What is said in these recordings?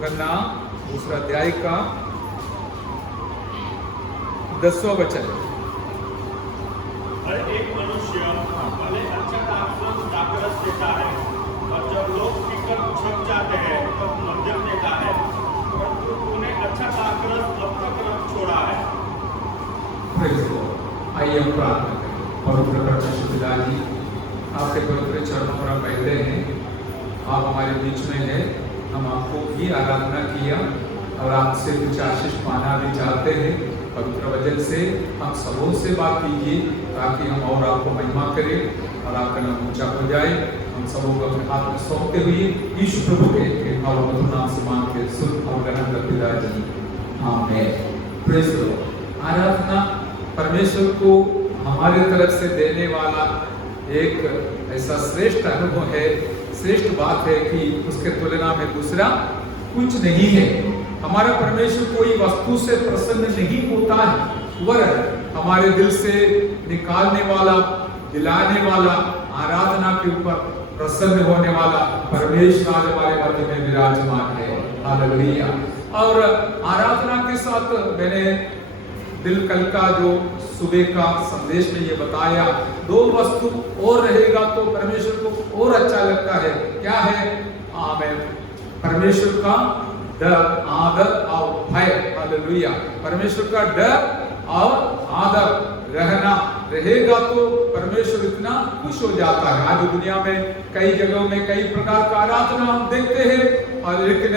करना दूसरा अध्याय का 10वां वचन। हर एक मनुष्य भले अच्छा दाखरस देता है और जब लोग पीकर छक जाते हैं तब मध्यम देता है, परंतु तूने अच्छा दाखरस अब तक रख छोड़ा है। आइए हम प्रार्थना करें। पवित्र परमेश्वर पिता जी, आपके पवित्र चरणों पर हम बैठे हैं। आप हमारे बीच में हैं। हम आपको भी आराधना किया और आपसे कुछ आशीष पाना भी चाहते हैं। पवित्र वचन से हम सबों से बात कीजिए ताकि हम और आपको महिमा करें और आपका नाम ऊंचा हो जाए। हम सबों को अपने हाथ में सौंपते हुए यीशु प्रभु के कृपा और मधुर नाम से मांग के सुन और ग्रहण कर पिता जी, आमीन। Praise the Lord. आराधना परमेश्वर को हमारे तरफ से देने वाला एक ऐसा श्रेष्ठ अनुभव है, श्रेष्ठ बात है कि उसके तुलना में दूसरा कुछ नहीं है। हमारा परमेश्वर कोई वस्तु से प्रसन्न नहीं होता है, वरन हमारे दिल से निकालने वाला, दिलाने वाला, आराधना के ऊपर प्रसन्न होने वाला परमेश्वर आज हमारे मध्य में विराजमान है। हालेलुया। और आराधना के साथ मैंने दिल कल का जो सुबह का संदेश में ये बताया, दो वस्तु और रहेगा तो परमेश्वर को और अच्छा लगता है। क्या है? आमीन। परमेश्वर का डर, आदर और भय। हालेलुया। परमेश्वर का डर और आदर रहना रहेगा तो परमेश्वर इतना खुश हो जाता है। आज दुनिया में कई जगहों में कई प्रकार का आराधना हम देखते हैं, और लेकिन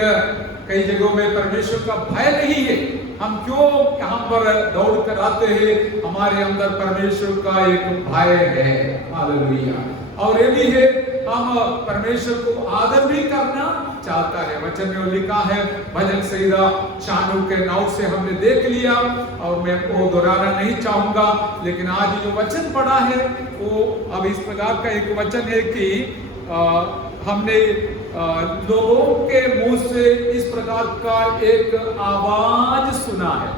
कई जगहों में परमेश्वर का भय नहीं है। हम क्यों यहाँ पर दौड़ कर आते हैं? हमारे अंदर परमेश्वर का एक भय है। हालेलुया। और ये भी है, हम परमेश्वर को आदर भी करना चाहता है। वचन में लिखा है, भजन संहिता 96 के 9 से हमने देख लिया और मैं वो दोहराना नहीं चाहूंगा। लेकिन आज जो वचन पढ़ा है वो अब इस प्रकार का एक वचन है कि हमने लोगों के मुंह से इस प्रकार का एक आवाज सुना है।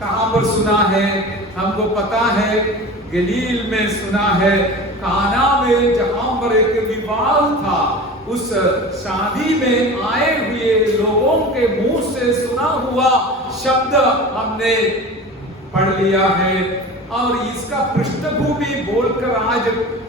कहां पर सुना है? हमको पता है गलील में सुना है, काना में, जहां पर एक विवाह था। उस शादी में आए हुए लोगों के मुंह से सुना हुआ शब्द हमने पढ़ लिया है। और इसका पृष्ठभूमि बोलकर आज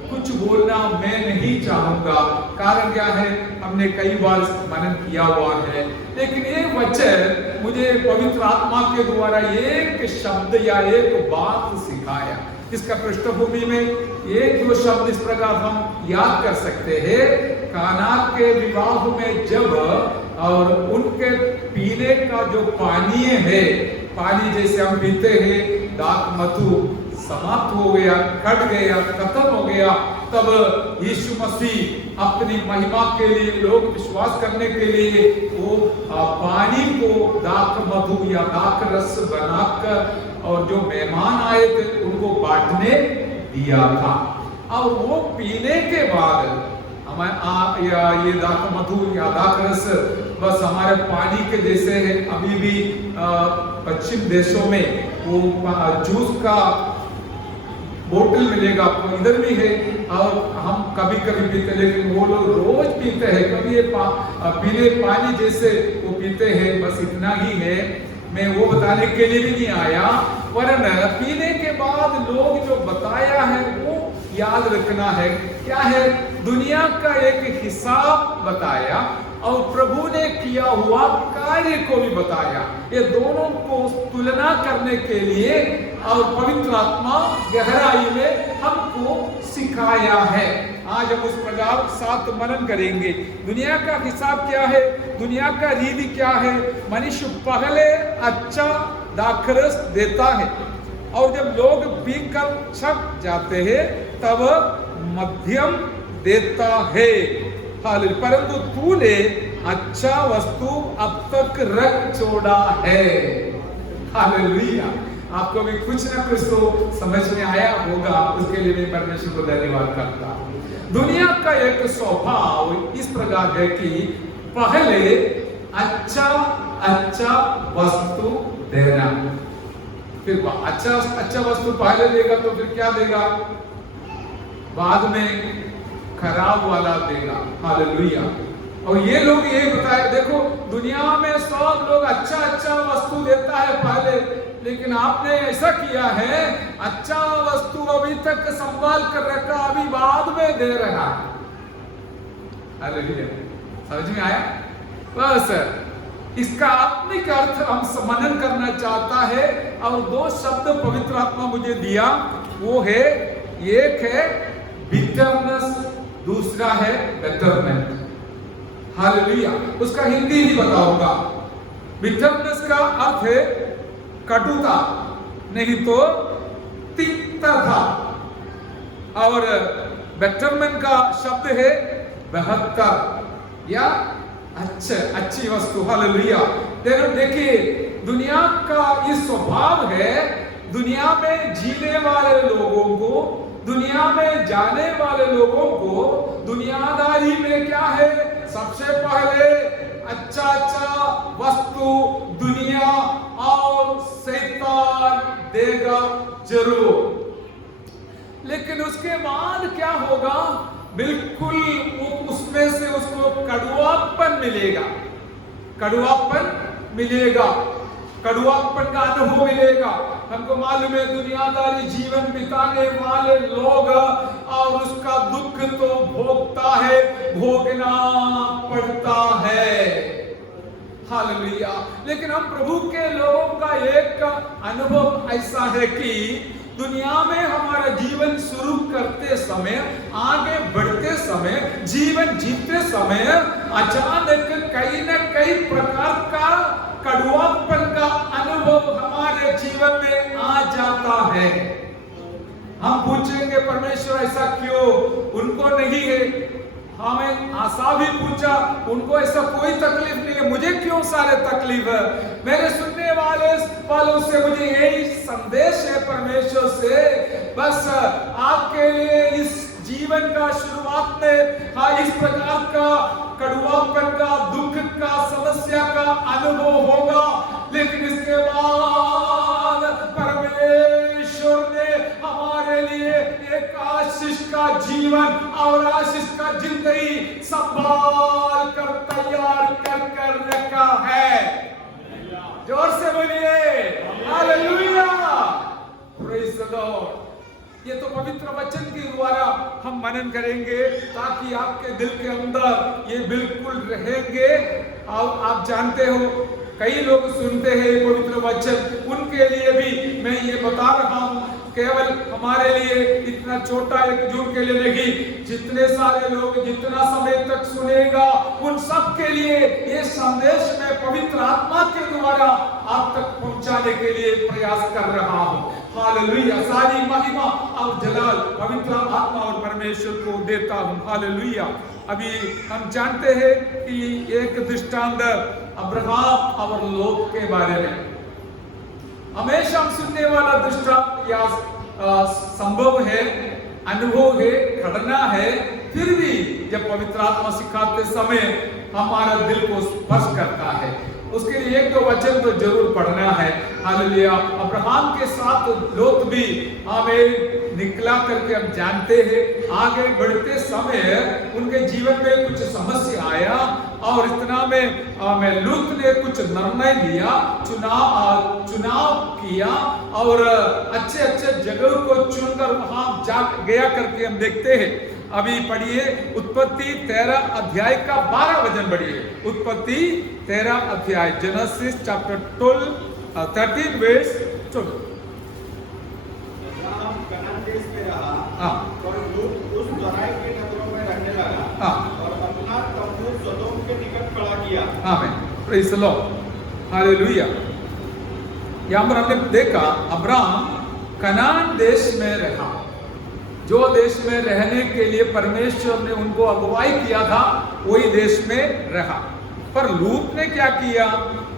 कुछ बोलना मैं नहीं चाहूंगा। कारण क्या है? हमने कई बार मनन किया हुआ है, लेकिन ये वचन मुझे पवित्र आत्मा के द्वारा एक शब्द या एक बात सिखाया। इसका पृष्ठभूमि में एक दो शब्द इस प्रकार हम याद कर सकते हैं। काना के विवाह में जब और उनके पीने का जो पानी है, पानी जैसे हम पीते हैं, दाख मधु समाप्त हो गया, कट गया, खत्म हो गया, तब यीशु मसीह अपनी महिमा के लिए, लोग विश्वास करने के लिए वो पानी को दाख मधु या दाख रस बनाकर और जो मेहमान आए थे उनको बांटने दिया था। और वो पीने के बाद ये दाख मधु या दाख रस बस हमारे पानी के जैसे है। अभी भी पश्चिम देशों में वो जूस का बोतल मिलेगा, आपको इधर भी है, और हम कभी कभी पीते, लेकिन वो लोग रोज पीते हैं। कभी ये पीले पानी जैसे वो पीते हैं, बस इतना ही है। मैं वो बताने के लिए भी नहीं आया, वरन पीने के बाद लोग जो बताया है वो याद रखना है। क्या है? दुनिया का एक हिसाब बताया और प्रभु ने किया हुआ कार्य को भी बताया। ये दोनों को तुलना करने के लिए और पवित्र आत्मा गहराई में हमको सिखाया है। आज हम उस प्रकार साथ मनन करेंगे। दुनिया का हिसाब क्या है? दुनिया का रीति क्या है? मनुष्य पहले अच्छा दाखरस देता है और जब लोग पीकर छक जाते हैं तब मध्यम देता है। परंतु तूने अच्छा वस्तु अब तक रख छोड़ा है। हालेलुया। आपको भी कुछ ना कुछ तो समझ में आया होगा, उसके लिए मैं परमेश्वर को धन्यवाद करता हूं। दुनिया का एक स्वभाव इस प्रकार है कि पहले अच्छा वस्तु देना, फिर अच्छा वस्तु पहले देगा तो फिर क्या देगा? बाद में खराब वाला देगा। हालेलुया। और ये लोग ये बताए, देखो दुनिया में सब लोग अच्छा अच्छा वस्तु देता है पहले, लेकिन आपने ऐसा किया है, अच्छा वस्तु अभी तक संभाल कर रखा, अभी बाद में दे रहा है। हालेलुया, समझ में आया? बस इसका आत्मिक अर्थ हम मनन करना चाहता है, और दो शब्द पवित्र आत्मा मुझे दिया, वो है, एक है बिटरनेस, दूसरा है बेटरमेंट। हालेलुया, उसका हिंदी भी बताऊंगा। बिटरनेस का अर्थ है कटुता, नहीं तो तिक्तता, और बेटरमेंट का शब्द है बेहतर या अच्छी वस्तु। हालेलुया। देखिए, दुनिया का ये स्वभाव है, दुनिया में जीने वाले लोगों को, दुनिया में जाने वाले लोगों को दुनियादारी में क्या है, सबसे पहले अच्छा वस्तु दुनिया और शैतान देगा जरूर, लेकिन उसके बाद क्या होगा, बिल्कुल उसमें से उसको कड़वापन मिलेगा, कड़वापन मिलेगा, कड़वापन का अनुभव मिलेगा। हमको मालूम है दुनियादारी जीवन बिताने वाले लोग और उसका दुख तो भोगता है, भोगना पड़ता है। हालेलुया। लेकिन हम प्रभु के लोगों का एक अनुभव ऐसा है कि दुनिया में हमारा जीवन शुरू करते समय, आगे बढ़ते समय, जीवन जीते समय अचानक कहीं न कहीं प्रकार का कड़वापन का अनुभव हमारे जीवन में आ जाता है। हम पूछेंगे परमेश्वर ऐसा क्यों? उनको नहीं है। हमें आशा भी पूछा, उनको ऐसा कोई तकलीफ नहीं है, मुझे क्यों सारे तकलीफ है? मेरे सुनने वालों से मुझे यही संदेश है परमेश्वर से, बस आपके लिए इस जीवन का शुरुआत में इस प्रकार का कड़वापन का, दुख का, समस्या का अनुभव होगा, लेकिन इसके बाद परमेश्वर ने हमारे लिए एक आशीष का जीवन और आशीष का जिंदगी संभाल कर तैयार कर रखा है। जोर से बोलिए हालेलुया, प्रेज़ द लॉर्ड। ये तो पवित्र वचन के द्वारा हम मनन करेंगे, ताकि आपके दिल के अंदर ये बिल्कुल रहेंगे। और आप जानते हो, कई लोग सुनते हैं पवित्र वचन, उनके लिए भी मैं ये बता रहा हूँ, केवल हमारे लिए इतना छोटा एक जुड़ के लिए नहीं, जितने सारे लोग जितना समय तक सुनेगा उन सब के लिए ये संदेश मैं पवित्र आत्मा के द्वारा आप तक पहुंचाने के लिए प्रयास कर रहा हूँ। हालेलुया, सारी महिमा और जलाल पवित्र आत्मा और परमेश्वर को देता हूँ। हालेलुया। अभी हम जानते हैं कि एक दृष्टांत अब्राहम और लोत के बारे में, हमेशा हम सुनने वाला दृष्टांत या संभव है, अनुभव है, घटना है, फिर भी जब पवित्र आत्मा सिखाते समय हमारा दिल को स्पर्श करता है, उसके लिए एक दो वचन तो जरूर पढ़ना है। हालेलुया। अब्राहम के साथ लोत भी हमें निकला करके हम जानते हैं, आगे बढ़ते समय उनके जीवन में कुछ समस्या आया, और इतना में लूत ने कुछ निर्णय लिया, चुनाव किया, और अच्छे जगह को चुनकर वहां जा गया करके हम देखते हैं। अभी पढ़िए उत्पत्ति 13 अध्याय का 12 वचन पढ़िए। उत्पत्ति 13 अध्याय, Genesis chapter 13 verse 12। Abraham Canaan देश में रहा, हाँ, और लूत उस तराई के नगरों में रहने लगा, हाँ, और अपना तंबू सदोम के निकट खड़ा किया। आमीन, प्रेज़ द लॉर्ड, हालेलुया। यहाँ पर हमने देखा अब्राहम कनान देश में रहा, जो देश में रहने के लिए परमेश्वर ने उनको अगुवाई किया था, वही देश में रहा। पर लूत ने क्या किया?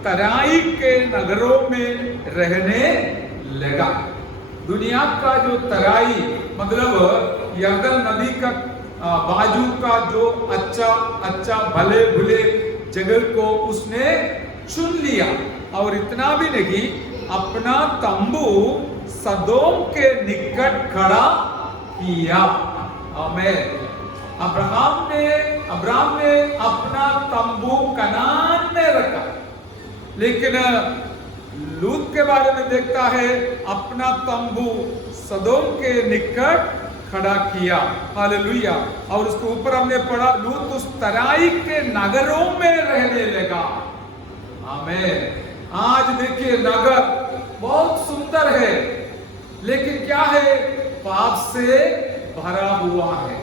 तराई के नगरों में रहने लगा। दुनिया का जो तराई मतलब यर्दन नदी का बाजू का जो अच्छा भले भुले जगह को उसने चुन लिया, और इतना भी नहीं, अपना तंबू सदोम के निकट खड़ा किया। आमीन। अब्राहम ने अब्राहम ने अपना तंबू कनान में रखा, लेकिन लूत के बारे में देखता है अपना तंबू सदोम के निकट खड़ा किया। हालेलुया। और उसके ऊपर हमने पढ़ा लूत उस तराई के नगरों में रहने लगा। आमीन। आज देखिए नगर बहुत सुंदर है, लेकिन क्या है, पाप से भरा हुआ है।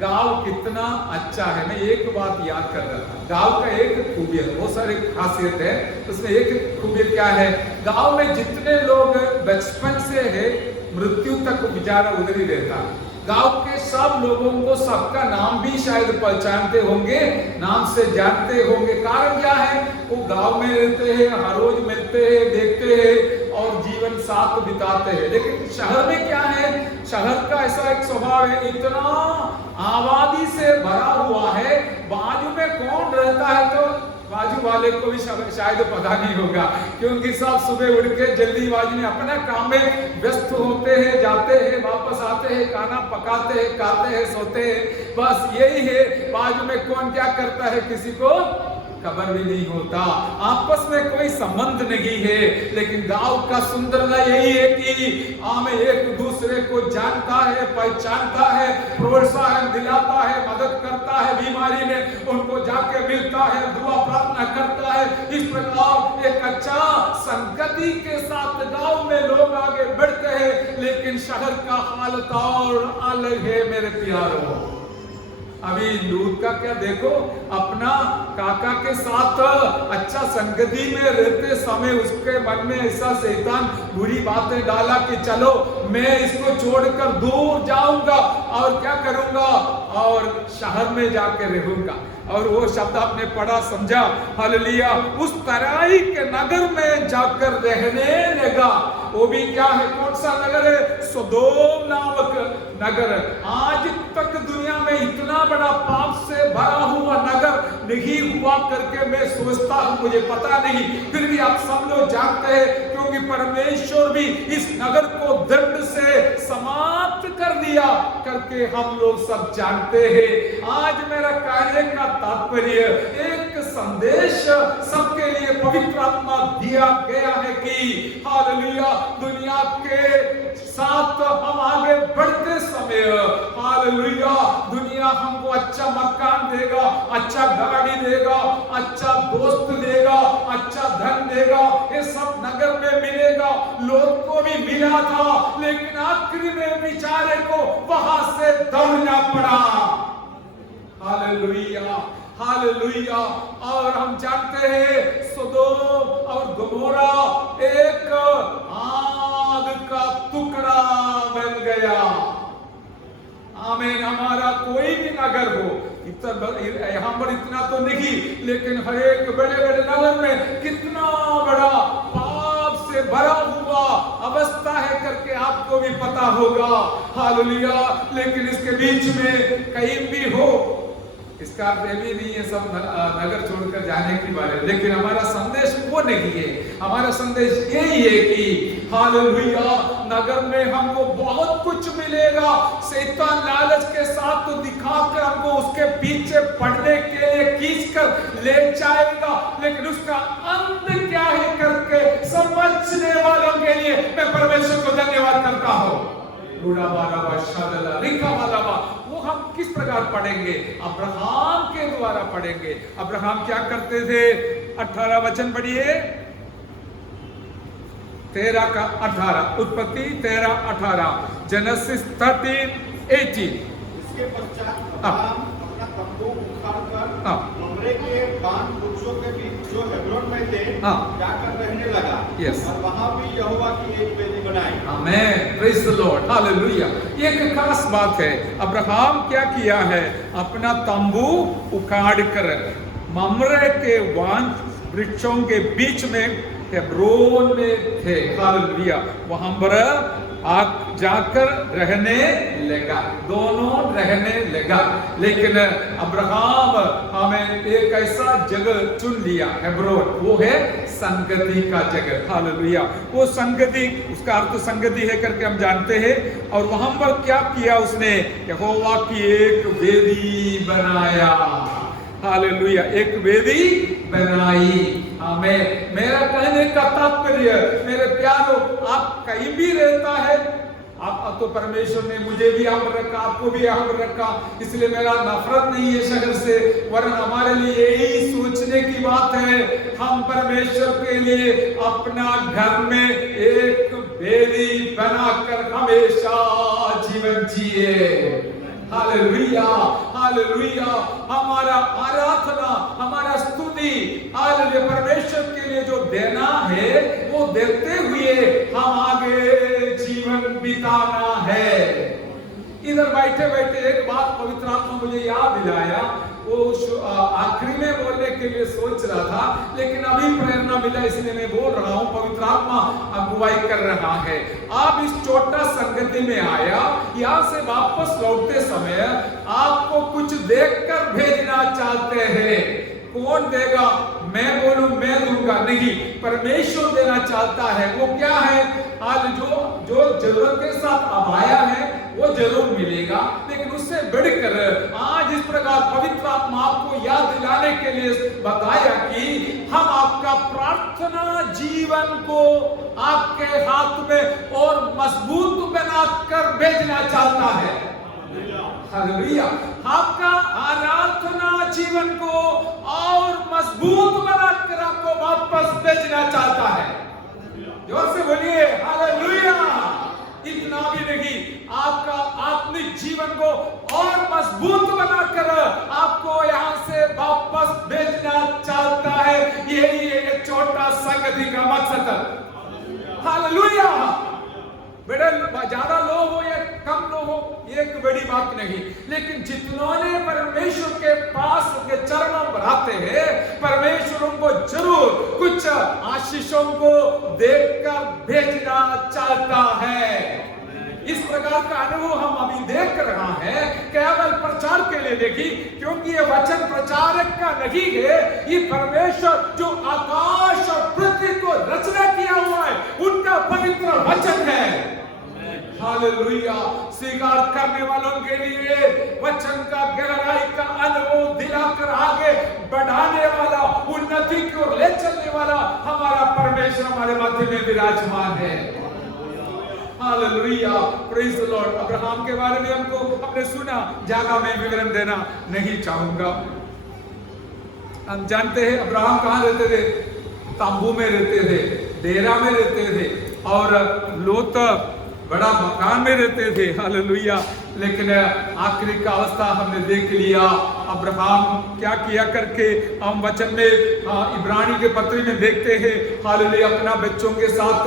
गांव कितना अच्छा है। मैं एक बात याद कर रहा था, गांव का एक खूबियत, बहुत सारी खासियत है, उसमें एक खूबियत क्या है, गांव में जितने लोग बचपन से है मृत्यु तक बेचारा उधर ही रहता है। गांव के सब लोगों को सबका नाम भी शायद पहचानते होंगे, नाम से जानते होंगे। कारण क्या है, वो गांव में रहते हैं, हर रोज मिलते हैं, देखते हैं और जीवन साथ बिताते हैं। लेकिन शहर में क्या है, शहर का ऐसा एक स्वभाव है, इतना आबादी से भरा हुआ है, बाजू में कौन रहता है तो बाजू वाले को भी शायद पता नहीं होगा, क्योंकि सब सुबह उठ के जल्दीबाजी में अपना काम में व्यस्त होते हैं, जाते हैं, वापस आते हैं, खाना पकाते हैं, खाते हैं, सोते हैं, बस यही है। बाजू में कौन क्या करता है किसी को खबर भी नहीं होता, आपस में कोई संबंध नहीं है। लेकिन गांव का सुंदरता यही है कि हमें एक दूसरे को जानता है, पहचानता है, प्रोत्साहन दिलाता है, मदद करता है, बीमारी में उनको जाके मिलता है, दुआ प्रार्थना करता है। इस प्रकार एक अच्छा संगति के साथ गांव में लोग आगे बढ़ते हैं। लेकिन शहर का हालत और अलग है मेरे प्यारों। अभी लूत का क्या देखो, अपना काका के साथ अच्छा संगति में रहते समय उसके मन में ऐसा शैतान बुरी बातें डाला कि चलो मैं इसको छोड़कर दूर जाऊंगा और क्या करूंगा, और शहर में जाकर रहूंगा। और वो शब्द आपने पढ़ा, समझा। हालेलुया। उस तराई के नगर में जाकर रहने लगा। वो भी क्या है, कौन सा नगर है, सदोम नामक नगर। आज तक दुनिया में इतना बड़ा पाप से भरा हुआ नगर नहीं हुआ करके मैं सोचता हूं, मुझे पता नहीं, फिर भी आप सब लोग जानते हैं, क्योंकि परमेश्वर भी इस नगर को दंड से समाप्त कर दिया करके हम लोग सब जानते हैं। आज मेरा कहने का तात्पर्य, एक संदेश सबके लिए पवित्र आत्मा दिया गया है कि हालेलुया, दुनिया के साथ हम आगे बढ़ते समय, हालेलुया, दुनिया हमको अच्छा मकान देगा, अच्छा गाड़ी देगा, अच्छा दोस्त देगा, अच्छा धन देगा, ये सब नगर में मिलेगा। लोग को भी मिला था, लेकिन आखिरी में बेचारे को वहां से दौड़ना पड़ा। Hallelujah, hallelujah. और हम जानते हैं सदोम और गमोरा एक आग का टुकड़ा बन गया। आमीन। हमारा कोई भी नगर हो, यहाँ पर इतना तो नहीं, लेकिन हर एक बड़े बड़े नगर में कितना बड़ा पाप से भरा हुआ अवस्था है करके आपको भी पता होगा। हालेलुया। लेकिन इसके बीच में कहीं भी हो, इसका अर्थ भी नहीं है सब नगर छोड़कर जाने की बात है, लेकिन हमारा संदेश वो नहीं है। हमारा संदेश यही है कि हालेलुया, नगर में हमको बहुत कुछ मिलेगा। शैतान लालच के साथ तो दिखाकर हमको उसके पीछे पड़ने के लिए खींचकर ले जाएगा, लेकिन उसका अंत क्या है करके समझने वालों के लिए मैं परमेश्वर को धन्यवाद करता हूँ। वो हम किस प्रकार पढ़ेंगे, अब्राहम के द्वारा पढ़ेंगे। अब्राहम क्या करते थे, 18 वचन पढ़िए, 13 का 18, उत्पत्ति 13:18, जेनेसिस 13:18। इसके पश्चात अब्राहम अपना तंबू उखाड़कर मम्रे के बान वृक्षों के बीच जो हेब्रोन में थे जाकर रहने लगा। और वहां भी यहोवा की एक वेदी बनाई। आमेन, प्रेज द लॉर्ड, हालेलुया। ये एक खास बात है। अब्राहम क्या किया है, अपना तंबू उखाड़कर मम्रे के बान वृक्षों के बीच में हेब्रोन में थे। हालेलुया। वहां पर जाकर रहने लगा, दोनों रहने लगा। लेकिन अब्राहम हमें एक ऐसा जगह चुन लिया, हेब्रोन, वो है संगति का जगह। हालेलुया। वो संगति, उसका अर्थ संगति है करके हम जानते हैं। और वहां पर क्या किया उसने? यहोवा की एक वेदी बनाया। हालेलुया, एक वेदी बनाई। हमें, मेरा कहने का तात्पर्य मेरे प्यारो, आप कहीं भी रहता है, आप तो परमेश्वर ने मुझे भी यहाँ पर रखा, आपको भी यहाँ पर रखा, इसलिए मेरा नफरत नहीं है शहर से, वरन हमारे लिए यही सोचने की बात है, हम परमेश्वर के लिए अपना घर में एक वेदी बनाकर हमेशा जीवन जिए। Hallelujah, hallelujah. हमारा आराधना, हमारा स्तुति, हालेलुया, परमेश्वर के लिए जो देना है वो देते हुए हम आगे जीवन बिताना है। इधर बैठे बैठे एक बात पवित्र आत्मा मुझे याद दिलाया, वो आखिरी में बोलने के लिए सोच रहा था, लेकिन अभी प्रेरणा मिला इसलिए मैं बोल रहा हूं। पवित्र आत्मा अगुवाई कर रहा है। आप इस छोटा संगति में आया, यहां से वापस लौटते समय आपको कुछ देखकर भेजना चाहते हैं। कौन देगा? मैं बोलूं मैं दूंगा? नहीं, परमेश्वर देना चाहता है। वो क्या है? आज जो जरूरत के साथ अब आया है वो जरूर मिलेगा, लेकिन उससे बढ़कर आज इस प्रकार पवित्र आत्मा आपको याद दिलाने के लिए बताया कि हम आपका प्रार्थना जीवन को आपके हाथ में और मजबूत बनाकर भेजना चाहता है। हालेलुया। आपका आराधना जीवन को और मजबूत बनाकर आपको वापस भेजना चाहता है। जोर से बोलिए हालेलुया। इतना भी नहीं, आपका आत्मिक जीवन को और मजबूत बनाकर आपको यहाँ से वापस भेजना चाहता है। यही एक छोटा संगति का मकसद है। हालेलुया। बड़े ज्यादा लोग हो या कम लोग हो, एक बड़ी बात नहीं, लेकिन जितनों ने परमेश्वर के पास के चरणों पर आते हैं, परमेश्वर उनको जरूर कुछ आशीषों को देकर भेजना चाहता है। इस प्रकार का अनुभव हम अभी देख रहा है, केवल प्रचार के लिए देखी, क्योंकि ये वचन प्रचारक का नहीं है, ये परमेश्वर जो आकाश और पृथ्वी को रचना किया हुआ है उनका पवित्र वचन है। हालेलुया। स्वीकार करने वालों के लिए वचन का गहराई का अनुभव दिलाकर आगे बढ़ाने वाला, उन्नति की ओर ले चलने वाला हमारा परमेश्वर हमारे मध्य में विराजमान है। Hallelujah, praise the Lord. Abraham के बारे में हमने सुना, ज्यादा मैं विवरण देना नहीं चाहूंगा। हम जानते हैं अब्राहम कहाँ रहते थे? तंबू में रहते थे, डेरा में रहते थे, और लोत बड़ा मकान में रहते थे। हालेलुया। लेकिन आखिरी का अवस्था हमने देख लिया। अब्राहम क्या किया करके हम वचन में इब्रानी के पत्री में देखते हैं। हालेलुया। अपना बच्चों के साथ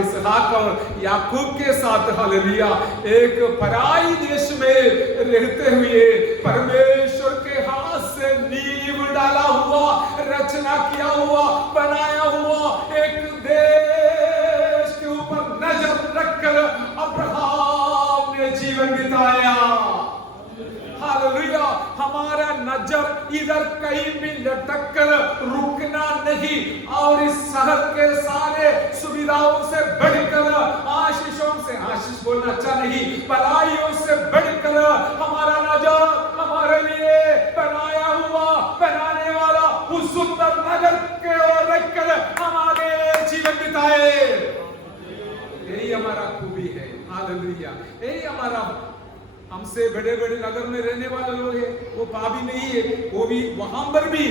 इसहाक और याकूब के साथ, हालेलुया, एक पराई देश में रहते हुए परमेश्वर के हाथ से नींव डाला हुआ, रचना किया हुआ, बनाया हुआ एक देश के ऊपर नजर रखकर अब्राहम ने जीवन बिताया। हालेलुया। हमारा नजर इधर कहीं भी लटक कर रुकना नहीं, और इस शहर के सारे सुविधाओं से बढ़कर, आशीषों से, आशीष बोलना अच्छा नहीं, भलाइयों से बढ़कर हमारा नजर हमारे लिए बनाया हुआ, बनाने वाला उस सुंदर नगर के ओर रखकर हम आगे जीवन बिताए। यही हमारा खूबी है। हालेलुया। यही हमारा, हमसे बड़े बड़े नगर में रहने वाले लोग हैं, वो पापी नहीं है, वो भी वहां पर भी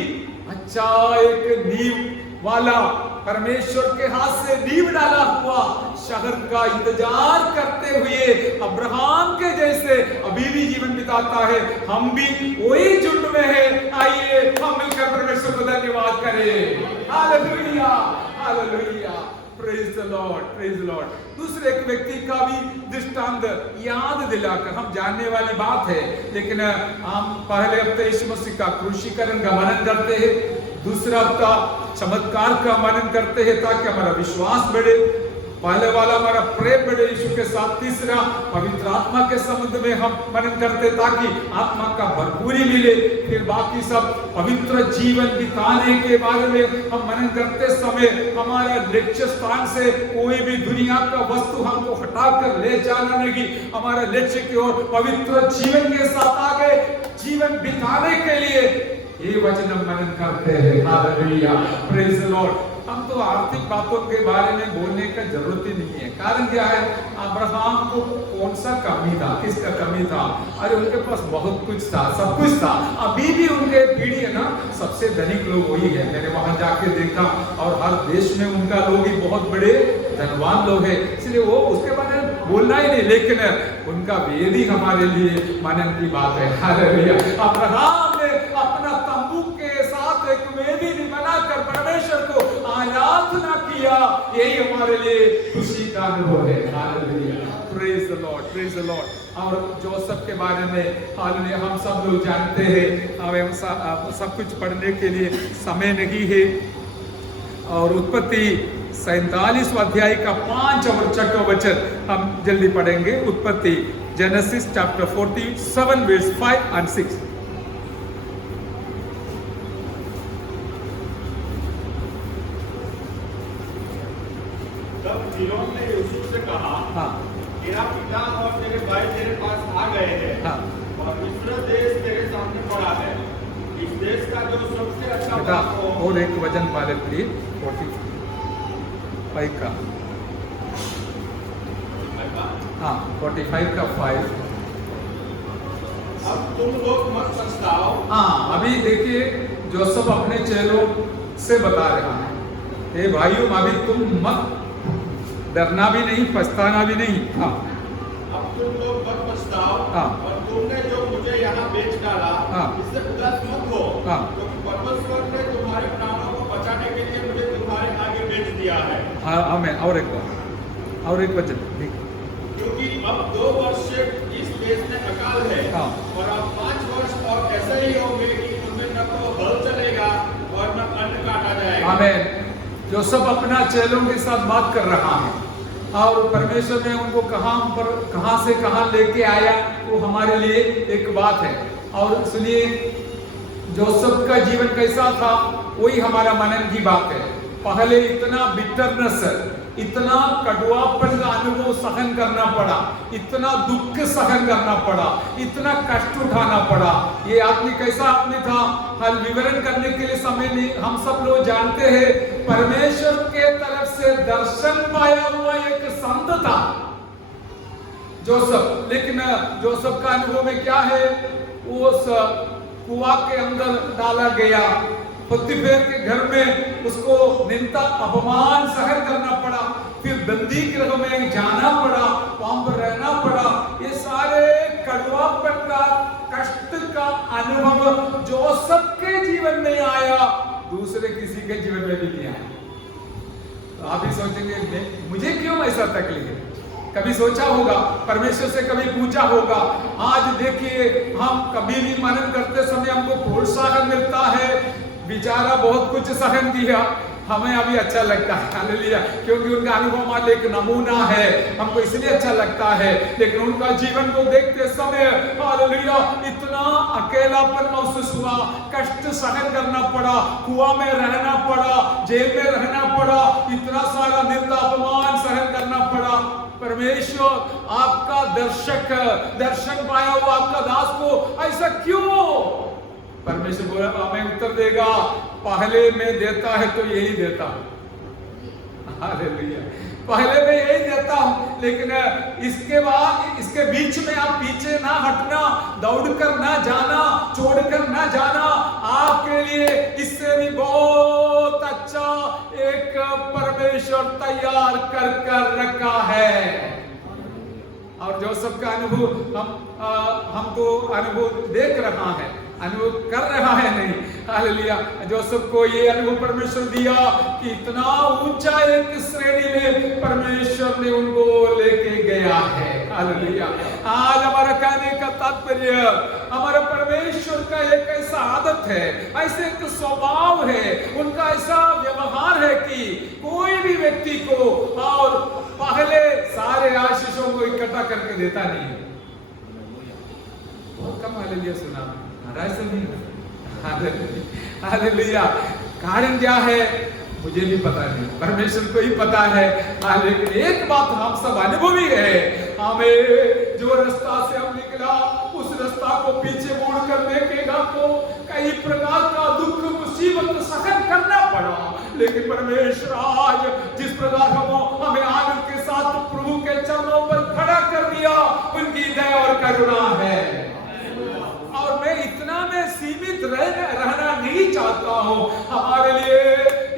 अच्छा एक नींव वाला, परमेश्वर के हाथ से नींव डाला हुआ शहर का इंतजार करते हुए अब्राहम के जैसे अभी भी जीवन बिताता है। हम भी वही झुंड में है। आइए हम मिलकर परमेश्वर को धन्यवाद करें। Hallelujah, hallelujah, praise the Lord, praise the Lord. दूसरे एक व्यक्ति का भी दृष्टांत याद दिलाकर, हम जानने वाली बात है, लेकिन हम पहले हफ्ते यीशु मसीह का क्रूसीकरण का मनन करते हैं, दूसरा हफ्ता चमत्कार का मनन करते हैं ताकि हमारा विश्वास बढ़े। पहले वाला हमारा प्रेम बढ़े यीशु के साथ, तीसरा पवित्र आत्मा के संबंध में हम मनन करते ताकि आत्मा का भरपूरी मिले, फिर बाकी सब पवित्र जीवन बिताने के बारे में हम मनन करते समय हमारा लक्ष्य स्थान से कोई भी दुनिया का वस्तु हमको हटाकर ले जाना नहीं, हमारा लक्ष्य की ओर पवित्र जीवन के साथ आगे जीवन बिताने के लिए ये वचन हम मनन करते हैं। Hallelujah, praise the Lord. हम तो आर्थिक बातों के बारे में बोलने का जरूरत ही नहीं है। कारण क्या है, अब्राहम को कौन सा कमी था, किसका कमी था? अरे उनके पास बहुत कुछ था, सब कुछ था। अभी भी उनके पीढ़ी है ना, सबसे धनिक लोग वही है। मैंने वहां जाके देखा और हर देश में उनका लोग ही बहुत बड़े धनवान लोग हैं, इसलिए वो उसके बारे में बोलना ही नहीं, लेकिन उनका वेद ही हमारे लिए मनन की बात है। हालेलुया, अब्राहम ने अपना तंबू के साथ एक वेदी बनाकर परमेश्वर को आराधना किया, यही हमारे लिए खुशी का अनुभव है। Hallelujah, praise the Lord, praise the Lord. और जोसेफ के बारे में हालेलुया हम सब लोग जानते हैं, हमें सब कुछ पढ़ने के लिए समय नहीं है। और उत्पत्ति 47 अध्याय का 5 और 6 वचन हम जल्दी पढ़ेंगे। उत्पत्ति जेनेसिस चैप्टर 47 वर्स 5 and 6। तब फिरौन ने यूसुफ से कहा, हाँ, तेरा पिता और तेरे भाई तेरे पास आ गए हैं, हाँ, और मिस्र देश तेरे सामने पड़ा है। इस देश का जो सबसे अच्छा बेटा भाग हो, और एक वचन वाले प्लीज 45 का, हाँ 45 का 5। अब तुम लोग मत पछताओ। हाँ, अभी देखिए जोसेफ अपने चेलों से बता रहा है, हे भाइयों अभी तुम मत डरना भी नहीं, पछताना भी नहीं। हाँ, अब तुम लोग मत पछताओ, हाँ, और तुमने जो मुझे यहाँ बेच डाला, हाँ, इससे उदास मत हो, हाँ, क्योंकि परमेश्वर ने तुम्हारे प्राणों को बचाने के लिए मुझे तुम्हारे आगे बेच दिया है। हाँ, हमें और एक बार और एक वचन, क्योंकि अब 2 वर्ष से इस देश में अकाल है, हाँ, और अब 5 वर्ष और ऐसे ही होंगे कि तुम्हें न तो हल चलेगा और न अन्न काटा जाएगा। हमें जोसेफ अपना चेलों के साथ बात कर रहा है और परमेश्वर ने उनको कहां से कहां लेके आया, वो हमारे लिए एक बात है। और सुनिए जोसेफ का जीवन कैसा था, वही हमारा मनन की बात है। पहले इतना बिटरनेस, इतना कड़वापन का अनुभव सहन करना पड़ा, इतना दुख सहन करना पड़ा, इतना कष्ट उठाना पड़ा। ये आदमी कैसा आदमी था, हल विवरण करने के लिए समय नहीं, हम सब लोग जानते हैं। परमेश्वर के तरफ से दर्शन पाया हुआ एक संत था जोसेफ, लेकिन जोसेफ का अनुभव में क्या है, उस कुआं के अंदर डाला गया, पोतीफेर के घर में उसको निंदा अपमान सहन करना पड़ा, फिर बंदी गृह में जाना पड़ा, वहां पर रहना पड़ा। ये सारे कड़वापन का, कष्ट का अनुभव जोसेफ के जीवन में आया, दूसरे किसी के जीवन में भी नहीं आया। तो आप ही सोचेंगे मुझे क्यों ऐसा तकलीफ है? कभी सोचा होगा, परमेश्वर से कभी पूछा होगा? आज देखिए हम कभी भी मनन करते समय हमको प्रोत्साहन मिलता है, बेचारा बहुत कुछ सहन किया, हमें अभी अच्छा लगता है। हालेलुया, क्योंकि उनका अनुभव हमारे एक नमूना है, हमको इसलिए अच्छा लगता है। लेकिन उनका जीवन को देखते समय हालेलुया इतना अकेलापन महसूस हुआ, कष्ट सहन करना पड़ा, कुआं में रहना पड़ा, जेल में रहना पड़ा, इतना सारा निंदा अपमान सहन करना पड़ा। परमेश्वर आपका दर्शन पाया हुआ आपका दास को ऐसा क्यों? परमेश्वर बोला हमें उत्तर देगा, पहले मैं देता है तो यही देता हूं। हालेलुया, पहले मैं यही देता हूं, लेकिन इसके बाद इसके बीच में आप पीछे ना हटना, दौड़कर ना जाना, छोड़कर ना जाना। आपके लिए इससे भी बहुत अच्छा एक परमेश्वर तैयार कर रखा है। और जो सबका अनुभव हम तो अनुभव देख रहा है, अनुभव कर रहा है नहीं। हालेलुया, जोसेफ को ये अनुभव परमेश्वर दिया कि इतना ऊंचा एक श्रेणी में परमेश्वर ने उनको लेके गया है। हालेलुया, आज हमारा कहने का तात्पर्य, हमारा परमेश्वर का एक ऐसा आदत है, ऐसे एक स्वभाव है, उनका ऐसा व्यवहार है कि कोई भी व्यक्ति को और करके देता नहीं है। बहुत कम हालेलुया सुना, नाराज तो नहीं। हालेलुया। कारण क्या है मुझे भी पता नहीं, परमेश्वर को ही पता है। लेकिन एक बात हम सब अनुभवी है, हमें जो रास्ता से हम निकला उस रास्ता को पीछे मोड़ कर देखेगा तो कई प्रकार का दुख मुसीबत सहन करना पड़ा, लेकिन परमेश्वर आज जिस प्रकार हमें आनंद के साथ प्रभु के चरणों पर खड़ा कर दिया, उनकी दया और करुणा है। और मैं इतना में सीमित रहना नहीं चाहता हूं। हमारे लिए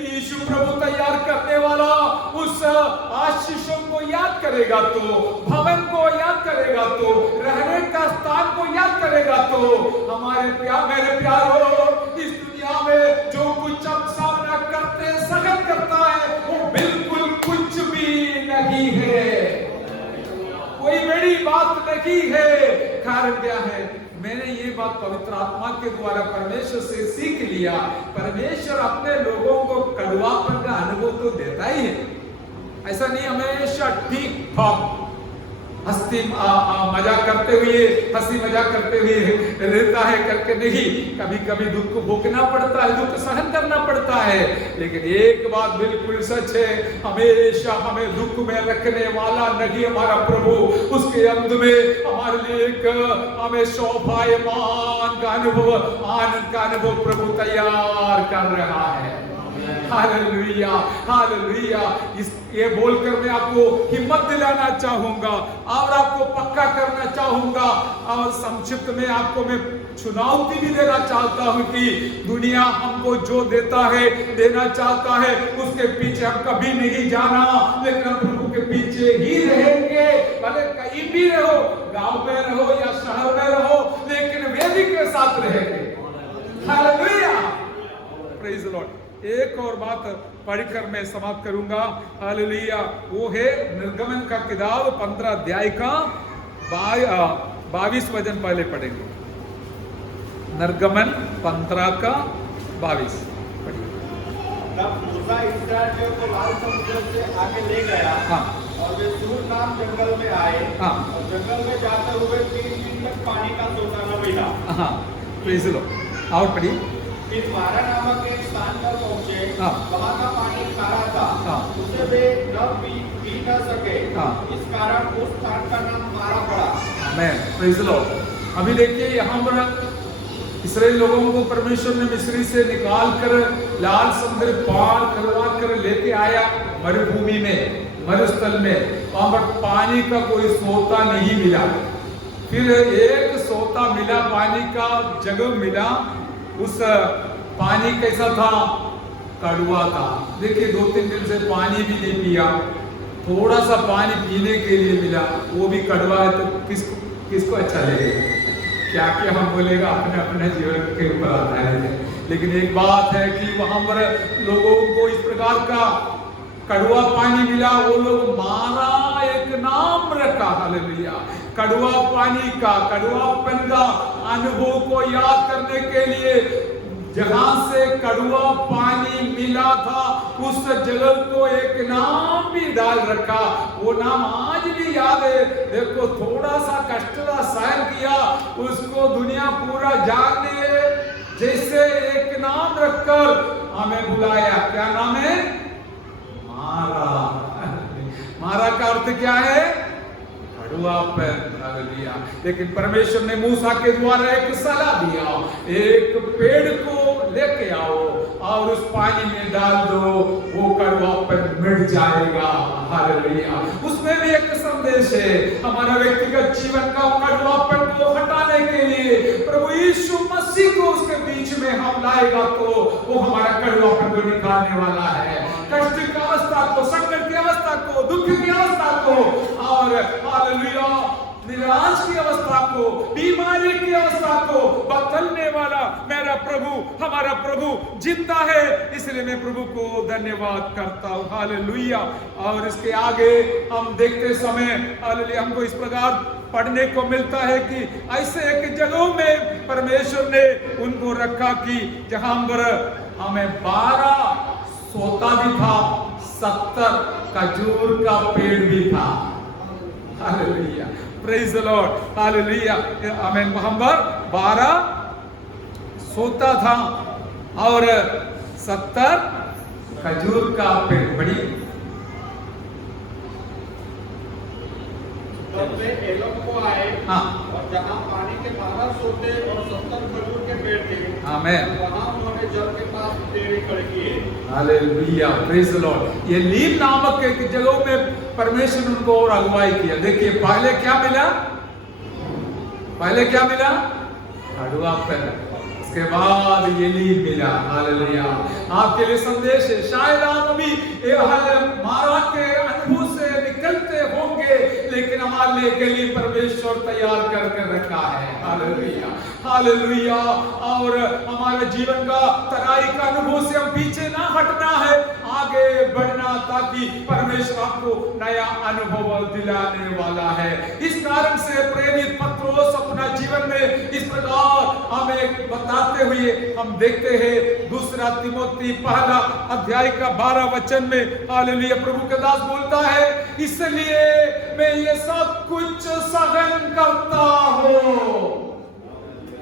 यीशु प्रभु तैयार करने वाला उस आशीषों को याद करेगा तो, भवन को याद करेगा तो, रहने का स्थान को याद करेगा तो, हमारे मेरे प्यारो, इस दुनिया में जो कुछ हम सामना करते सहन करता है वो बिल्कुल कुछ भी नहीं है, कोई बड़ी बात नहीं है। कारण क्या है, मैंने ये बात पवित्र आत्मा के द्वारा परमेश्वर से सीख लिया, परमेश्वर अपने लोगों को कड़वापन का अनुभव तो देता ही है। ऐसा नहीं हमेशा ठीक ठाक हंसी मजाक करते हुए, हंसी मजाक करते हुए रहता है करके नहीं, कभी कभी दुख को भोगना पड़ता है, दुख सहन करना पड़ता है। लेकिन एक बात बिल्कुल सच है, हमेशा हमें दुख में रखने वाला नहीं हमारा प्रभु, उसके अंत में हमारे लिए एक हमें शोभायमान का अनुभव, आनंद का अनुभव प्रभु तैयार कर रहा है। Hallelujah, hallelujah. ये बोलकर मैं आपको हिम्मत दिलाना चाहूंगा और आपको पक्का करना चाहूंगा, और संक्षिप्त में आपको मैं चुनौती भी देना चाहता हूं कि दुनिया हमको जो देता है, देना चाहता है, उसके पीछे हम कभी नहीं जाना, लेकिन हम प्रभु के पीछे ही रहेंगे। भले कहीं भी रहो, गांव में रहो या शहर में रहो, लेकिन वेदिक के साथ रहेंगे। Hallelujah, praise the Lord. एक और बात पढ़कर मैं समाप्त करूंगा। हालेलुया। वो है निर्गमन का किताब 15 अध्याय का 22 वचन पहले पढ़ेंगे। निर्गमन 15 का 22 तब मूसा इस्राएलियों को लाल समुद्र से आगे ले गया। हाँ। और वे सूर नाम जंगल में आए। हाँ। और जंगल में जाते हुए 3 दिन तक पानी का सोता न मिला। हाँ, प्रेज़ द लॉर्ड। और पढ़िए। फिर मारा नामक एक स्थान पर पहुंचे। हाँ। वहाँ का पानी खारा था। हाँ। उसे वे न पी न सके। हाँ। इस कारण उस स्थान का नाम मारा पड़ा। आमीन, प्रेज़ द लॉर्ड। अभी देखिए यहाँ पर इस्राएल लोगों को परमेश्वर ने मिस्री से निकाल कर लाल समुद्र पार करवा कर लेके आया मरुभूमि में, मरुस्थल में। वहां पर पानी का कोई सोता नहीं मिला। फिर एक सोता मिला, पानी का जगह मिला। उस पानी कैसा था? कड़वा था। देखिए 2-3 दिन से पानी भी नहीं पिया, थोड़ा सा पानी पीने के लिए मिला, वो भी कड़वा है, तो किसको अच्छा लगेगा? क्या क्या हम बोलेगा, अपने अपने जीवन के ऊपर आधारित है। लेकिन एक बात है कि वहां पर लोगों को इस प्रकार का कड़वा पानी मिला, वो लोग मारा एक नाम रखा। हालेलुया। कड़वा पानी का, कड़वापन का अनुभव को याद करने के लिए जहां से कड़वा पानी मिला था उस जगह को एक नाम भी डाल रखा। वो नाम आज भी याद है। देखो थोड़ा सा कष्ट का सहन किया, उसको दुनिया पूरा जानने जैसे एक नाम रखकर हमें बुलाया। क्या नाम है? मारा। मारा का अर्थ क्या है? हालेलुया। लेकिन परमेश्वर ने मूसा के द्वारा एक सलाह दिया, एक पेड़ को लेके आओ और उस पानी में डाल दो, वो कड़वापन मिट जाएगा। हालेलुया। उसमें भी एक संदेश है, हमारा व्यक्तिगत जीवन का कड़वापन को हटाने के लिए प्रभु यीशु मसीह को उसके बीच में हम लाएगा तो वो हमारा कड़वापन को निकालने वाला है। कष्ट की अवस्था को, संकट की अवस्था को, दुख की अवस्था को, और हालेलुया निराश की अवस्था को, बीमारी की अवस्था को बदलने वाला मेरा प्रभु, हमारा प्रभु जिंदा है। इसलिए मैं प्रभु को धन्यवाद करता हूँ। हालेलुया। और इसके आगे हम देखते समय हालेलुया हमको इस प्रकार पढ़ने को मिलता है कि ऐसे एक जगह में परमेश्वर ने उनको रखा कि जहां पर हमें 12 सोता भी था, 70 खजूर का पेड़ भी था। Hallelujah, praise the Lord, hallelujah, आमीन। नंबर 12 सोता था और 70 खजूर का पेड़, बड़ी तब वे एलम को आए, हाँ, और जहाँ पानी के 12 सोते और 70 खजूर के पेड़ थे, आमीन, वहाँ उन्होंने जल के पास डेरे खड़े किए। Hallelujah, praise the Lord. ये लील नामक एक जगह में परमेश्वर उनको और अगुवाई किया। देखिए पहले क्या मिला, पहले क्या मिला, हड़ुआ पेड़, उसके बाद ये लील मिला। हालेलुया, आपके लिए संदेश है, शायद आप अभी मारा के अनुभव से निकलते होंगे, लेकिन हमारे लिए गली परमेश्वर तैयार करके रखा है। Hallelujah, hallelujah. और हमारे जीवन का तराई का अनुभव से हम पीछे ना हटना है, आगे बढ़ना, ताकि परमेश्वर आपको नया अनुभव दिलाने वाला है। इस कारण से प्रेरित पत्रोस अपना जीवन में इस प्रकार हमें बताते हुए हम देखते हैं 2 तिमोथी 1 अध्याय का 12 वचन में, हालेलुया, प्रभु का दास बोलता है, इसलिए मैं ये सब कुछ सहन करता हूँ।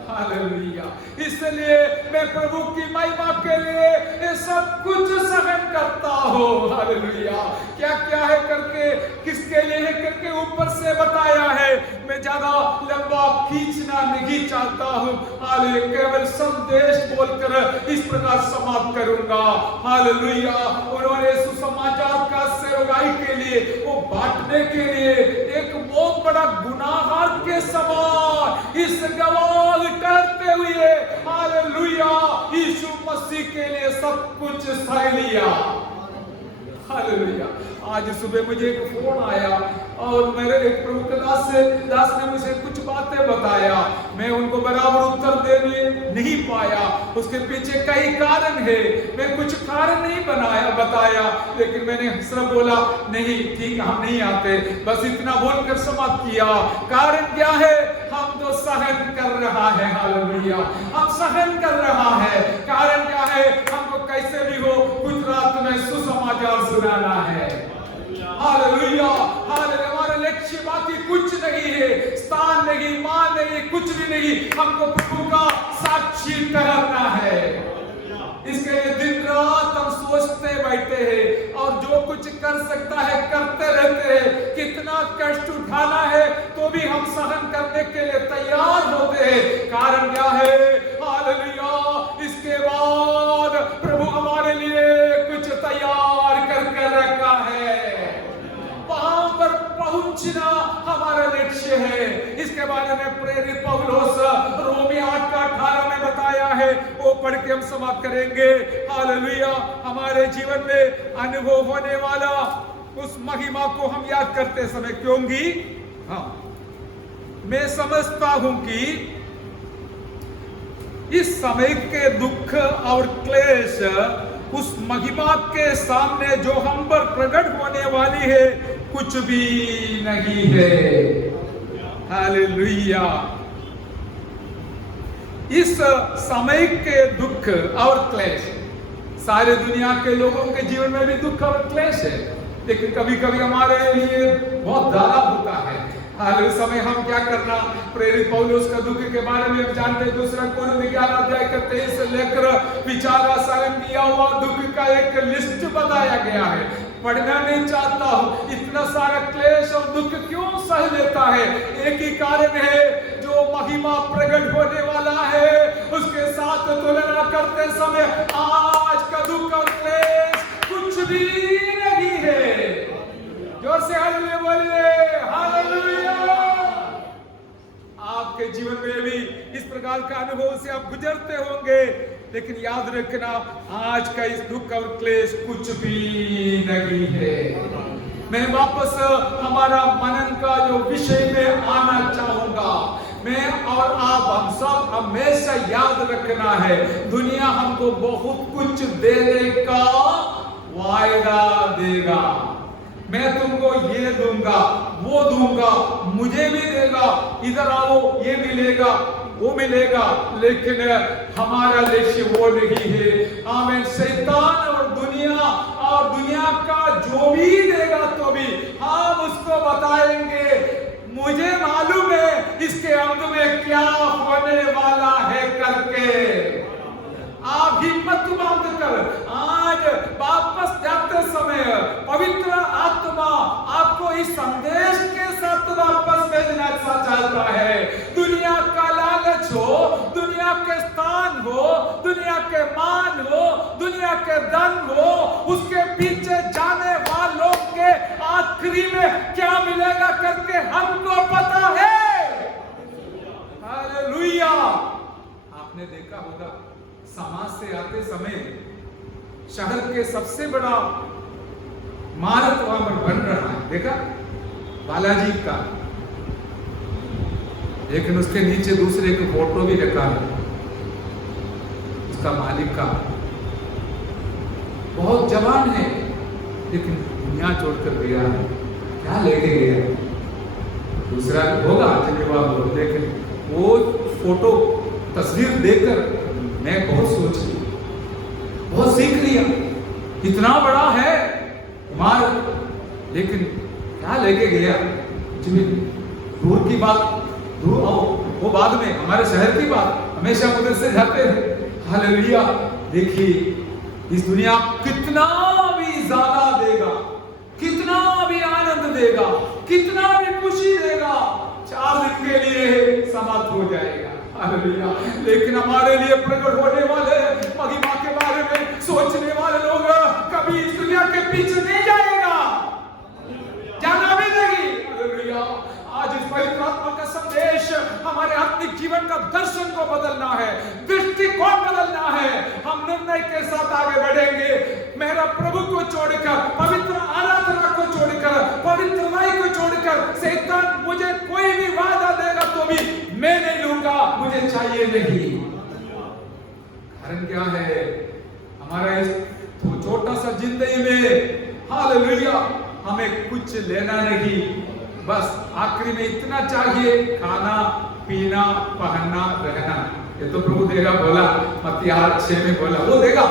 हालेलुया, इसलिए मैं प्रभु की महिमा के लिए ये सब कुछ सहन करता हूँ। हालेलुया, क्या क्या है करके, किसके लिए है करके ऊपर से बताया है। मैं ज्यादा लंबा खींचना नहीं चाहता हूँ, हालेलुया, केवल संदेश बोलकर इस प्रकार समाप्त करूंगा। हालेलुया, उन्होंने सुसमाचार का सेवकाई के लिए, वो बांटने के लिए एक बहुत बड़ा गुनाहगार के समान इस गवाह करते हुए, हालेलुया, यीशु मसीह के लिए सब कुछ सह लिया। हालेलुया। आज सुबह मुझे एक फोन आया और मेरे एक प्रभु के दास ने मुझे कुछ बातें बताया, मैं उनको बराबर उत्तर देने नहीं पाया। उसके पीछे कई कारण है, मैं कुछ कारण नहीं बताया, लेकिन मैंने सिर्फ बोला नहीं ठीक, हम नहीं आते, बस इतना बोलकर समाप्त किया। कारण क्या है, हम तो सहन कर रहा है। हालेलुया, हम सहन कर रहा है। कारण क्या है, हमको कैसे भी हो गुजरात में सुसमाचार सुनाना है। हालेलुया, हालेलुया, हमारा लक्ष्य बाकी कुछ नहीं है, स्थान नहीं, मान नहीं, कुछ भी नहीं, हमको प्रभु का साक्षी ठहरना है। इसके लिए दिन रात हम सोचते बैठे हैं और जो कुछ कर सकता है करते रहते हैं। कितना कष्ट उठाना है तो भी हम सहन करने के लिए तैयार होते हैं। कारण क्या है, हालेलुया, इसके बाद प्रभु हमारे लिए कुछ तैयार करके रखा है, वहां पर पहुंचना हमारा लक्ष्य है। इसके बारे में प्रेरित पौलुस रोमी 8:18 में बताया है, वो पढ़ के हम समाप्त करेंगे। हालेलुया, हमारे जीवन में अनुभव होने वाला उस महिमा को हम याद करते समय क्योंकि मैं समझता हूं कि इस समय के दुख और क्लेश उस महिमा के सामने जो हम पर प्रकट होने वाली है कुछ भी नहीं है। हालेलुया, इस समय के दुख और क्लेश सारे दुनिया के लोगों के जीवन में भी दुख और क्लेश है, लेकिन कभी कभी हमारे लिए बहुत ज्यादा होता है। हाल इस समय हम क्या करना, प्रेरित पौलुस का दुख के बारे में हम जानते हैं। 2 कोरिन्थियों 11:23 से लेकर विचार सारण किया हुआ दुख का एक लिस्ट बताया गया है। पढ़ना नहीं चाहता हूं, इतना सारा क्लेश और दुख क्यों सह लेता है? एक ही कारण है, जो महिमा प्रकट होने वाला है उसके साथ तुलना करते समय आज का दुख और क्लेश कुछ भी नहीं है। जोर से हालेलुया बोलिए, हालेलुया। आपके जीवन में भी इस प्रकार का अनुभव से आप गुजरते होंगे, लेकिन याद रखना आज का इस दुख और क्लेश कुछ भी नहीं है। मैं वापस हमारा मनन का जो विषय में आना चाहूंगा। मैं और आप हम सब हमेशा याद रखना है, दुनिया हमको बहुत कुछ देने का वायदा देगा। मैं तुमको ये दूंगा, वो दूंगा, मुझे भी देगा, इधर आओ ये मिलेगा, वो मिलेगा, लेकिन हमारा लक्ष्य वो नहीं है। आमीन। शैतान और दुनिया का जो भी देगा तो भी हम उसको बताएंगे क्या होने वाला है करके। आप हिम्मत बांध कर आज वापस जाते समय पवित्र आत्मा आपको इस संदेश के साथ वापस भेजना चाहता है। दुनिया का लालच हो, दुनिया के स्थान हो, दुनिया के मान हो, दुनिया के धन हो, उसके पीछे जाने वालों के आखिरी में क्या मिलेगा करके हमको पता है। हालेलुया। आपने देखा होगा समाज से आते समय शहर के सबसे बड़ा इमारत वहां पर बन रहा है, देखा बालाजी का, लेकिन उसके नीचे दूसरे एक फोटो भी रखा है उसका मालिक का। बहुत जवान है लेकिन दुनिया छोड़कर गया है, क्या लेके गया? दूसरा होगा जवाब, लेकिन वो फोटो तस्वीर देखकर मैं बहुत सोच लिया, बहुत सीख लिया। इतना बड़ा है इमारत, लेकिन क्या लेके गया? दूर की बात दूर आओ, वो बाद में, हमारे शहर की बात हमेशा उधर से जाते हैं। हालेलुया। देखिए इस दुनिया कितना भी ज्यादा देगा, कितना भी आनंद देगा, कितना भी खुशी देगा, 4 दिन के लिए समाप्त हो जाएगा। हालेलुया। लेकिन हमारे लिए प्रकट होने वाले महिमा के बारे में सोचने वाले लोग कभी इस दुनिया के पीछे नहीं जाएगा, जाना भी नहीं। हालेलुया। आज इस पवित्र आत्मा का संदेश हमारे आत्मिक जीवन का दर्शन को बदलना है, दृष्टिकोण बदलना है। हम निर्णय के साथ आगे बढ़ेंगे। मेरा प्रभु को छोड़कर, पवित्र आराधना को छोड़कर, पवित्र लाई को छोड़कर शैतान मुझे कोई भी वादा देगा तो भी मैं नहीं लूंगा, मुझे चाहिए नहीं। कारण क्या है? हमारा इस छोटा सा जिंदगी में हालेलुया हमें कुछ लेना नहीं, बस आखिरी में इतना चाहिए, खाना पीना पहनना रहना। ये तो प्रभु देगा, बोला मत्ती 8:6 में बोला, वो देगा।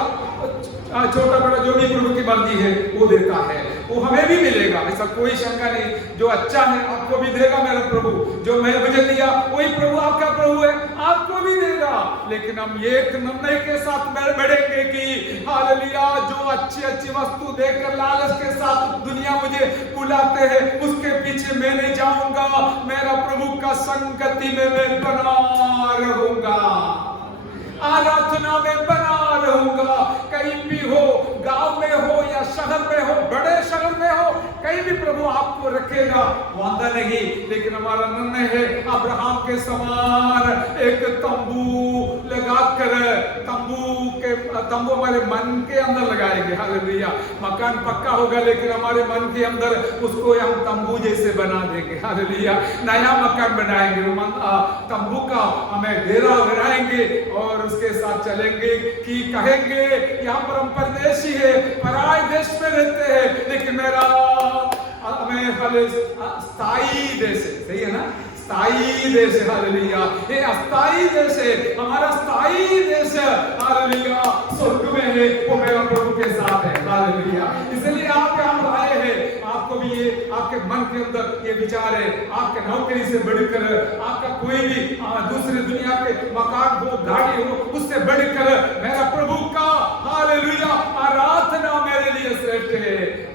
छोटा बड़ा जो भी प्रभु की मर्जी है वो देता है, वो हमें भी मिलेगा, ऐसा कोई शंका नहीं। जो अच्छा है आपको भी देगा मेरा प्रभु, जो मैं मुझे दिया वही प्रभु आपका प्रभु है, आपको भी देगा। लेकिन हम एक निर्णय के साथ बढ़ेंगे कि हालेलुया जो अच्छी अच्छी वस्तु देकर लालच के साथ दुनिया मुझे बुलाते हैं उसके पीछे मैं नहीं जाऊंगा, मेरा प्रभु का संगति में मैं बना रहूंगा, आराधना में बना रहूंगा। कहीं भी हो, गांव में हो या शहर में हो, बड़े शहर में हो, कहीं भी प्रभु आपको रखेगा, वादा नहीं। लेकिन हमारा निर्णय है अब्राहम के समान एक तंबू लगाकर, तंबू हमारे मन के अंदर लगाएंगे। हालेलुया। मकान पक्का होगा लेकिन हमारे मन के अंदर उसको हम तंबू जैसे बना देंगे। हालेलुया। नया मकान बनाएंगे, तंबू का हमें डेरा बनाएंगे और उसके साथ चलेंगे कि कहेंगे यहाँ पर हम परदेशी है, पराये देश में रहते हैं, लेकिन मेरा हमें स्थायी देश है। सही है ना? स्थायी देश है। हालेलुया। ये अस्थाई देश है, हमारा स्थायी देश हालेलुया स्वर्ग में है, वो मेरा प्रभु के साथ है। हालेलुया। इसलिए आप यहाँ आए हैं, आपको भी ये आपके मन के अंदर ये विचार है, आपके नौकरी से बढ़कर आपका कोई भी दूसरी दुनिया के मकान हो, गाड़ी हो, उससे बढ़कर मेरा प्रभु का हालेलुया आराधना मेरे लिए श्रेष्ठ है।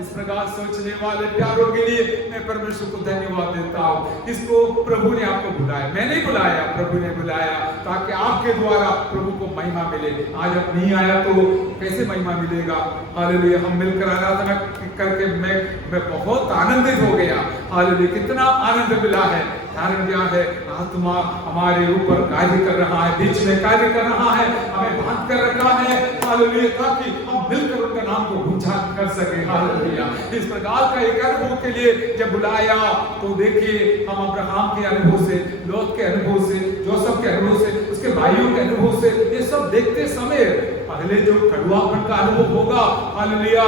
इस प्रकार सोचने वाले प्यारों के लिए मैं परमेश्वर को धन्यवाद देता हूँ। इसको प्रभु ने आपको बुलाया, मैं नहीं बुलाया, प्रभु ने बुलाया ताकि आपके द्वारा प्रभु को महिमा मिले। आज आप नहीं आया तो कैसे महिमा मिलेगा? हालेलुया। हम मिलकर आराधना करके मैं बहुत आनंदित हो गया। हालेलुया। कितना आनंद मिला है। कारण क्या है? आत्मा हमारे ऊपर कार्य कर रहा है, बीच में कार्य कर रहा है, हमें बांध कर रखा है। हालेलुया। ताकि हम मिलकर उनका नाम को ऊंचा कर सके। हालेलुया। इस प्रकार का एक अनुभव के लिए जब बुलाया तो देखिए हम अब्राहम के अनुभव से, लोत के अनुभव से, जोसेफ के अनुभव से, उसके भाइयों के अनुभव से, ये सब देखते समय पहले जो कड़वापन का अनुभव होगा, हालेलुया,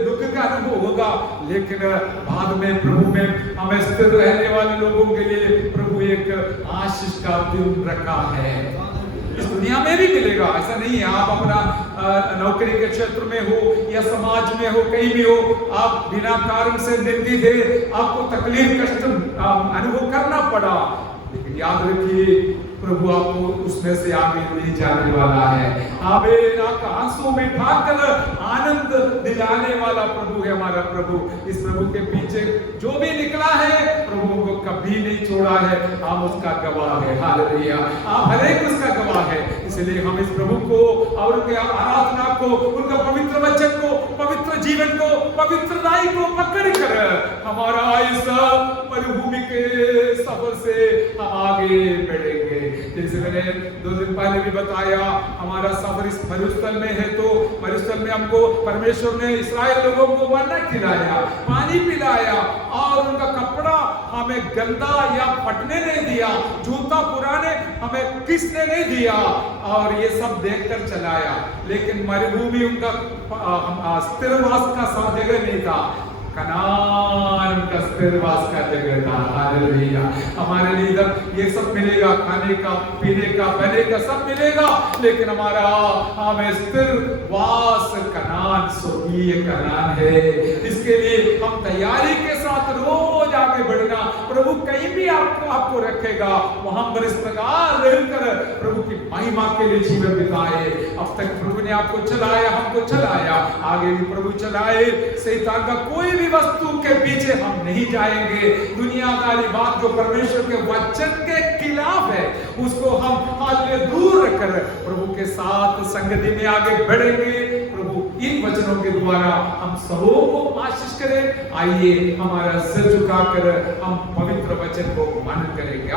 दुख का अनुभव होगा, लेकिन बाद में प्रभु में हमें स्थिर रहने वाले लोगों के लिए प्रभु एक आशीष का दिन रखा है। इस दुनिया में भी मिलेगा, ऐसा नहीं है। आप अपना नौकरी के क्षेत्र में हो या समाज में हो, कहीं भी हो, आप बिना कारण से निंदित है, आपको तकलीफ कष्ट अनुभव करना पड़ा, लेकिन याद रखिए प्रभु आपको उसमें से आगे ले जाने वाला है। आमीन। आपका आंसू में ढाकर आनंद दिलाने वाला प्रभु है हमारा प्रभु। इस प्रभु के पीछे जो भी निकला है प्रभु को कभी नहीं छोड़ा है। हम उसका गवाह है। हालेलुया। आप हर एक उसका गवाह है। इसलिए हम इस प्रभु को और उनके आराधना को, उनका पवित्र वचन को, पवित्र जीवन को, पवित्र राय को पकड़ कर हमारा इस मरुभूमि के सफर से हम आगे बढ़ेंगे। जैसे मैंने 2 दिन पहले भी बताया, हमारा सफर इस मरुस्थल में है, तो मरुस्थल में हमको परमेश्वर ने इस्राएल लोगों को मन्ना खिलाया, पानी पिलाया और उनका कपड़ा हमें गंदा या फटने नहीं दिया, जूता पुराने हमें किसने नहीं दिया, और ये सब देखकर चलाया। लेकिन मरुभूमि उनका स्थिरवास का जगह नहीं था, कनान का स्थिरवास का जगह था। हालेलुया। हमारे लिए इधर ये सब मिलेगा, खाने का, पीने का, पहने का सब मिलेगा, लेकिन हमारा हमें स्थिरवास कनान, स्वर्गीय कनान है। इसके लिए हम तैयारी के साथ रोज आगे बढ़ना। प्रभु कहीं भी आपको रखेगा, वहां पर इस प्रकार रहकर प्रभु की महिमा के लिए जीवन बिताए। अब तक प्रभु ने आपको चलाया, हमको चलाया, आगे भी प्रभु चलाए। शैतान का कोई भी वस्तु के पीछे हम नहीं जाएंगे। दुनियादारी बात जो परमेश्वर के वचन के खिलाफ है, उसको हम हाथ में दूर रखकर प्रभु के साथ संगति में आगे बढ़ेंगे। प्रभु इन वचनों के द्वारा हम सबों को आशीष करें। आइए हमारा सिर झुकाकर हम पवित्र वचन को मानन करेंगे।